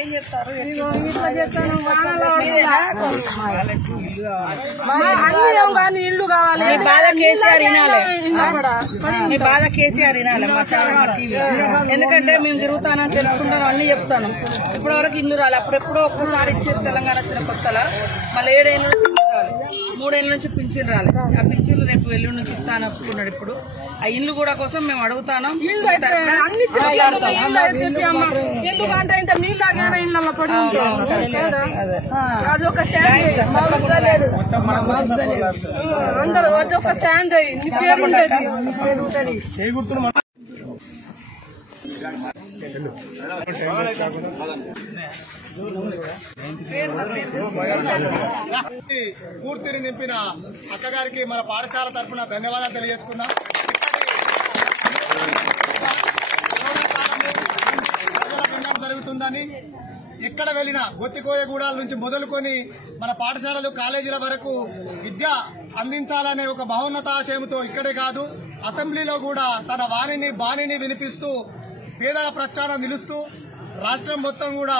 ఏం చెప్తారు ఇల్లు కావాలి బాధ కేసీఆర్ వినాలి మీ బాధ కేసీఆర్ వినాలి మా ఛానల్ టీవీ ఎందుకంటే మేము తిరుగుతానని తెలుసుకుంటాను అన్ని చెప్తాను ఇప్పటి వరకు ఇల్లు రాలి అప్పుడెప్పుడో ఒక్కసారి ఇచ్చేది తెలంగాణ వచ్చిన కొత్తలా మళ్ళీ 7 ఏళ్ళ నుంచి రాలి 3 ఏళ్ళ నుంచి పింఛన్ రాలి ఆ పింఛన్లు రేపు ఎల్లుండి నుంచి ఇస్తాను ఒప్పుకున్నాడు ఇప్పుడు ఆ ఇల్లు కూడా కోసం మేము అడుగుతాను ఎందుకంటే ఇంత నీళ్ళగా ఇళ్ళ పడి అది ఒక అందరూ అది ఒక శాండ్ పూర్తిని నింపిన అక్కగారికి మన పాఠశాల తరఫున ధన్యవాదాలు తెలియజేసుకున్నాం. జరుగుతుందని ఎక్కడ వెళ్లినా గొత్తికోయగూడాల నుంచి మొదలుకొని మన పాఠశాలలు కాలేజీల వరకు విద్య అందించాలనే ఒక మహోన్నతాశయంతో ఇక్కడే కాదు అసెంబ్లీలో కూడా తన బాణిని వినిపిస్తూ పేదల ప్రచారం నిలుస్తూ రాష్ట్రం మొత్తం కూడా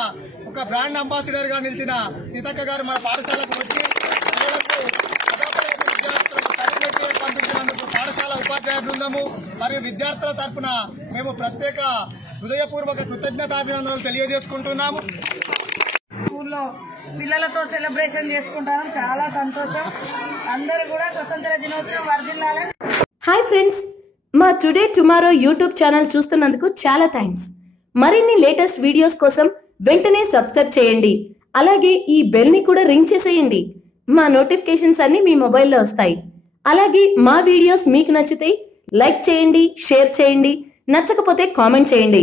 ఒక బ్రాండ్ అంబాసిడర్ గా నిలిచిన సీతక్క గారు మన పాఠశాలకు వచ్చి విద్యార్థులకు పంపించినందుకు పాఠశాల ఉపాధ్యాయ బృందము మరియు విద్యార్థుల తరఫున మేము ప్రత్యేక హృదయపూర్వక కృతజ్ఞతాభినందనలు తెలియజేసుకుంటున్నాము. స్కూల్లో పిల్లలతో సెలబ్రేషన్ చేసుకుంటాం చాలా సంతోషం. అందరూ కూడా స్వతంత్ర దినోత్సవం వర్ధిల్లాలని. హాయ్ ఫ్రెండ్స్, మా టుడే టుమారో యూట్యూబ్ ఛానల్ చూస్తున్నందుకు చాలా థ్యాంక్స్. మరిన్ని లేటెస్ట్ వీడియోస్ కోసం వెంటనే సబ్స్క్రైబ్ చేయండి. అలాగే ఈ బెల్ ని కూడా రింగ్ చేసేయండి. మా నోటిఫికేషన్స్ అన్ని మీ మొబైల్లో వస్తాయి. అలాగే మా వీడియోస్ మీకు నచ్చితే లైక్ చేయండి, షేర్ చేయండి, నచ్చకపోతే కామెంట్ చేయండి.